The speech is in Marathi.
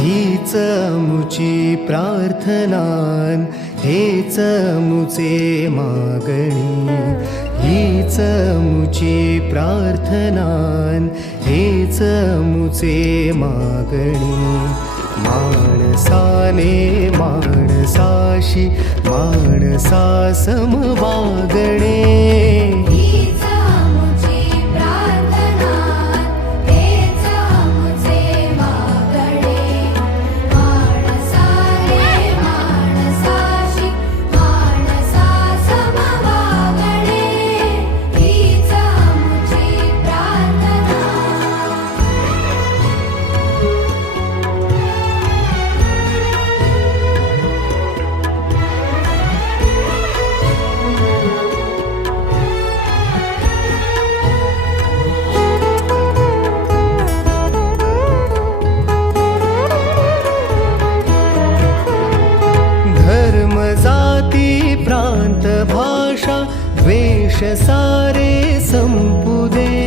हीच मुची प्रार्थनान, हेच मुचे मागणी. हीच मुची प्रार्थनान, हेच मुचे मागणी. माणसाने माणसाशी माणसा सम वागणे. हीच मुची प्रार्थना, हेच मुचे मागणे. माणसाने माणसाशी माणसा सम वागणे. हीच मुची प्रार्थना. धर्म जाती प्रांत भाषा द्वेष सारे संपू दे.